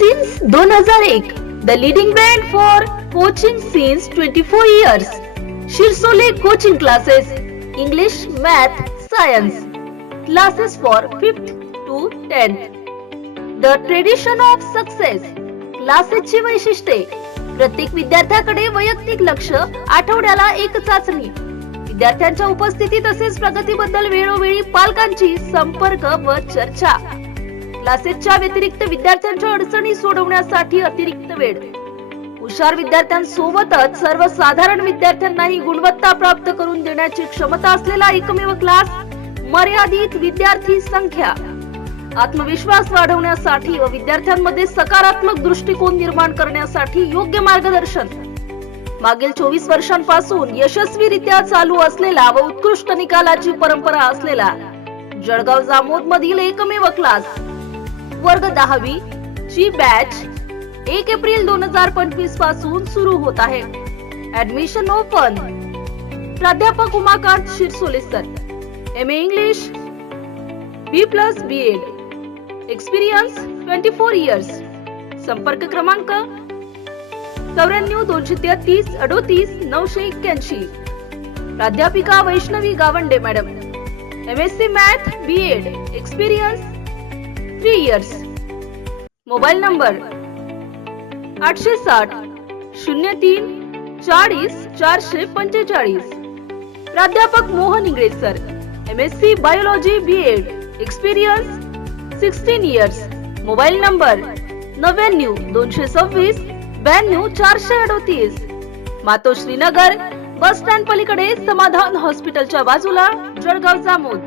Since 2001, the leading brand for coaching since 24 years. Shirsole coaching classes, English, Math, Science. Classes for 5th to 10th. The tradition of success. क्लासेसची वैशिष्ट्ये प्रत्येक विद्यार्थ्याकडे वैयक्तिक लक्ष आठवड्याला एक चाचणी विद्यार्थ्यांच्या उपस्थिती तसेच प्रगतीबद्दल वेळोवेळी पालकांची संपर्क व चर्चा क्लासेसच्या व्यतिरिक्त विद्यार्थ्यांच्या अडचणी सोडवण्यासाठी अतिरिक्त वेळ. हुशार विद्यार्थ्यांसोबतच सर्वसाधारण विद्यार्थ्यांनाही गुणवत्ता प्राप्त करून देण्याची क्षमता असलेला एकमेव क्लास मर्यादित विद्यार्थी संख्या. आत्मविश्वास वाढवण्यासाठी व विद्यार्थ्यांमध्ये सकारात्मक दृष्टिकोन निर्माण करण्यासाठी योग्य मार्गदर्शन. मागील चोवीस वर्षांपासून यशस्वीरित्या चालू असलेला व उत्कृष्ट निकालाची परंपरा असलेला जळगाव जामोद मधील एकमेव क्लास वर्ग दहावी ची बॅच एक एप्रिल दोन हजार पंचवीसपासून सुरू होत आहे. ऍडमिशन ओपन प्राध्यापक Umakant Shirsole sir M A English B plus B Ed experience twenty four years संपर्क क्रमांक चौऱ्याण्णव दोनशे तेहतीस अडोतीस नऊशे एक्क्याऐंशी. प्राध्यापिका Vaishnavi Gawande madam. M S C math B Ed experience three years mobile number आठशे साठ शून्य तीन चाळीस चारशे पंचेचाळीस. प्राध्यापक Mohan Ingle sir M S C biology B Ed experience sixteen years mobile number नव्याण्णव दोनशे सव्वीस ब्याण्णव चारशे अडोतीस. मातोश्रीनगर बस स्टँड पलीकडे समाधान हॉस्पिटलच्या बाजूला जळगाव जामोद.